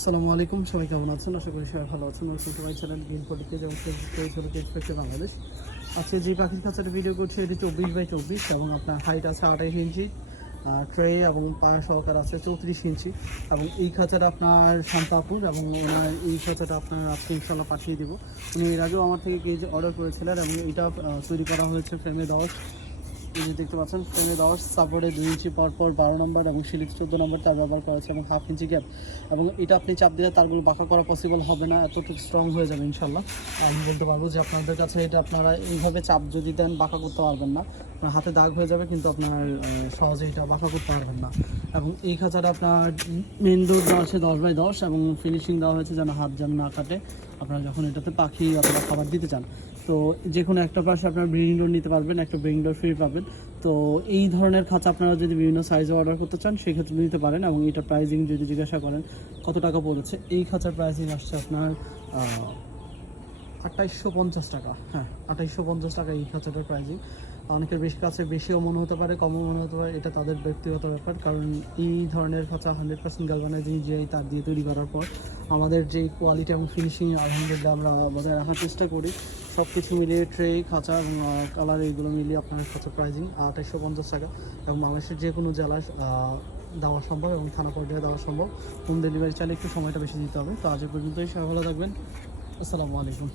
আসসালামু আলাইকুম, সবাই কেমন আছেন? আশা করি সবাই ভালো আছেন। Welcome to my channel green cage পেজে বাংলাদেশ আজকে যে পাখির খাঁচাটা ভিডিও করছি, এটি চব্বিশ বাই চব্বিশ এবং আপনার হাইট আছে আঠাইশ ইঞ্চি ট্রে এবং পায়া সহকার আছে চৌত্রিশ ইঞ্চি। এবং এই খাঁচাটা আপনার শান্তাপুর এবং ওনার এই খাঁচাটা আপনার আজকে ইনশাল্লাহ পাঠিয়ে দিব। উনি এর আগেও আমার থেকে কেজ অর্ডার করেছিলেন এবং এটা তৈরি করা হয়েছে ফ্রেমে দশ। এই যে দেখতে পাচ্ছেন, ফ্রেমে দশ সাপোর্টে দুই ইঞ্চি পর পর বারো নম্বর এবং সিলিপ চোদ্দ নম্বর তার ব্যবহার করা হয়েছে এবং হাফ ইঞ্চি গ্যাপ এবং এটা আপনি চাপ দিলে তারগুলো বাঁকা করা পসিবল হবে না, এতটুকু স্ট্রং হয়ে যাবে ইনশাল্লাহ আমি বলতে পারব যে আপনাদের কাছে এটা আপনারা এইভাবে চাপ যদি দেন বাঁকা করতে পারবেন না। আপনার হাতে দাগ হয়ে যাবে, কিন্তু আপনার সহজে এটা বাঁকা করতে পারবেন না। এবং এই খাঁচাটা আপনার মেন ডোর দেওয়া আছে দশ বাই দশ, এবং ফিনিশিং দেওয়া হয়েছে যেন হাত যেন না কাটে। আপনারা যখন এটাতে পাখি আপনারা খাবার দিতে চান, তো যে কোনো একটা পাশে আপনার ব্রিডিং ডোর নিতে পারবেন, একটা ব্রিডিং ডোর ফ্রি পাবেন। তো এই ধরনের খাঁচা আপনারা যদি বিভিন্ন সাইজে অর্ডার করতে চান, সেক্ষেত্রে নিতে পারেন, এবং এটা প্রাইজিং যদি জিজ্ঞাসা করেন, কত টাকা পড়েছে? এই খাঁচার প্রাইজিং আসছে আপনার আঠাইশশো পঞ্চাশ টাকা। হ্যাঁ আঠাইশশো পঞ্চাশ টাকা এই খাঁচাটার প্রাইজিং অনেকের বেশি কাছে বেশিও মনে হতে পারে কমও মনে হতে পারে এটা তাদের ব্যক্তিগত ব্যাপার। কারণ এই ধরনের খাঁচা হান্ড্রেড পার্সেন্ট গ্যালভানাইজিং যে তার দিয়ে তৈরি করার পর আমাদের যে কোয়ালিটি এবং ফিনিশিং আলহামদুলিল্লাহ আমরা বজায় রাখার চেষ্টা করি। সব কিছু মিলিয়ে ট্রে খাঁচা এবং কালার এইগুলো মিলিয়ে আপনার খাঁচা প্রাইজিং আঠাইশশো পঞ্চাশ টাকা। এবং বাংলাদেশের যে কোনো আহ, দেওয়া সম্ভব এবং থানা পর্যায়ে দেওয়া সম্ভব। হোম ডেলিভারি চাইলে একটু সময়টা বেশি দিতে হবে। তো আজ পর্যন্তই। সবাই ভালো থাকবেন। আসসালামু আলাইকুম।